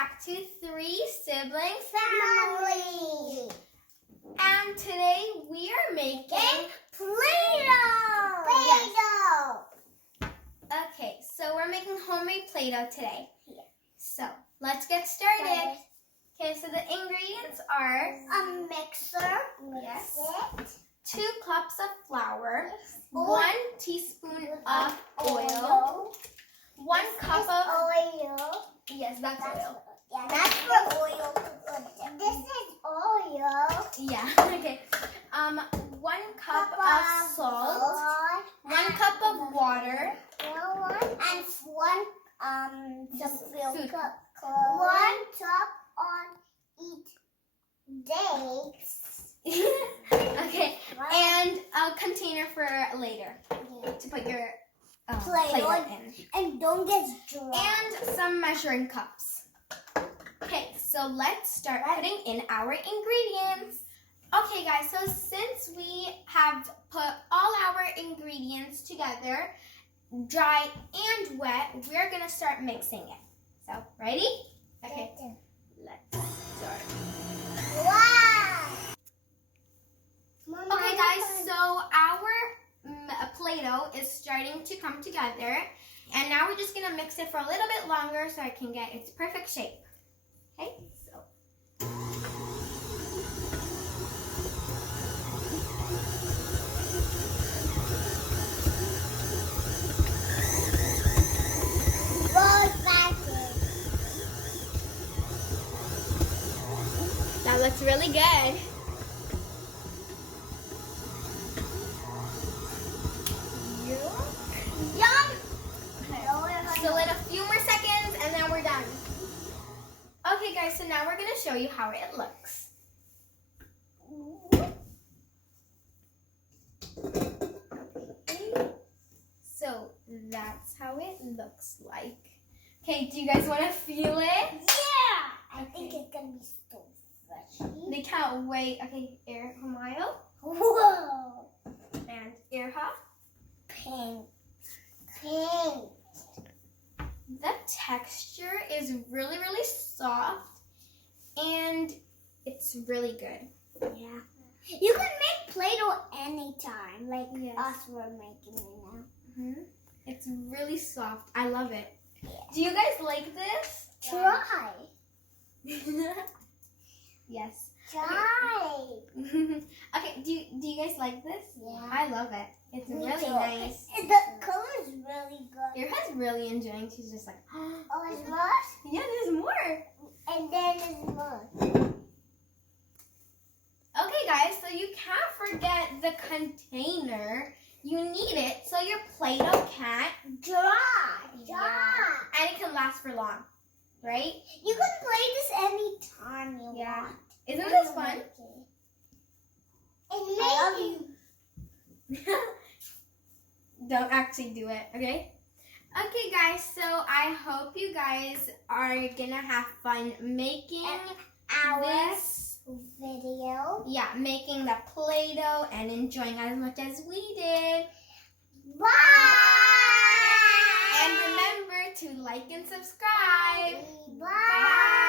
back to Three Siblings Family. And today we are making Play-doh. Play-doh. Okay, so we're making homemade Play-doh today. Yeah. So let's get started. Okay, so the ingredients are A mixer. Yes. Mix 2 cups of flour, it. 1 teaspoon of oil, 1 cup of oil. Yes, that's oil. Yeah, that's for oil. This is oil. Yeah. Okay. 1 cup of salt, 1 cup of water, and food cup. 1 cup on each days. Okay, and a container for later to put your Play-Doh in. And don't get dry. And some measuring cups. Okay, so let's start putting in our ingredients. Okay guys, so since we have put all our ingredients together, dry and wet, we're going to start mixing it. So, ready? Okay, let's start. Wow! Okay guys, so our Play-Doh is starting to come together. And now we're just going to mix it for a little bit longer so it can get its perfect shape. Okay, so. That looks really good. Yum! So let a few more seconds and then we're done. Okay guys, so now we're going to show you how it looks. Okay. So that's how it looks like. Okay, do you guys want to feel it? Yeah! I think it's going to be so fresh. They can't wait. Okay, Mayo Whoa! and Irha. Pink. Pink. The texture is really, really soft and it's really good. Yeah. You can make Play-Doh anytime, like Yes. us were making it now. Mm-hmm. It's really soft. I love it. Yeah. Do you guys like this? Try. Yes. Try. Okay, do you guys like this? Yeah. I love it. It's Me really too. nice. The color is really good. Irha's really enjoying. She's just like, Oh, it's more? yeah, there's more. And then it's more. Okay, guys, so you can't forget the container. You need it so your Play-Doh can't Dry. and it can last for long, right? You can play this anytime you Yeah. want. Isn't this fun? I love you. Don't actually do it, okay? Okay, guys, so I hope you guys are gonna have fun making this video. Yeah, making the Play-Doh and enjoying as much as we did. Bye! And remember to like and subscribe. Bye!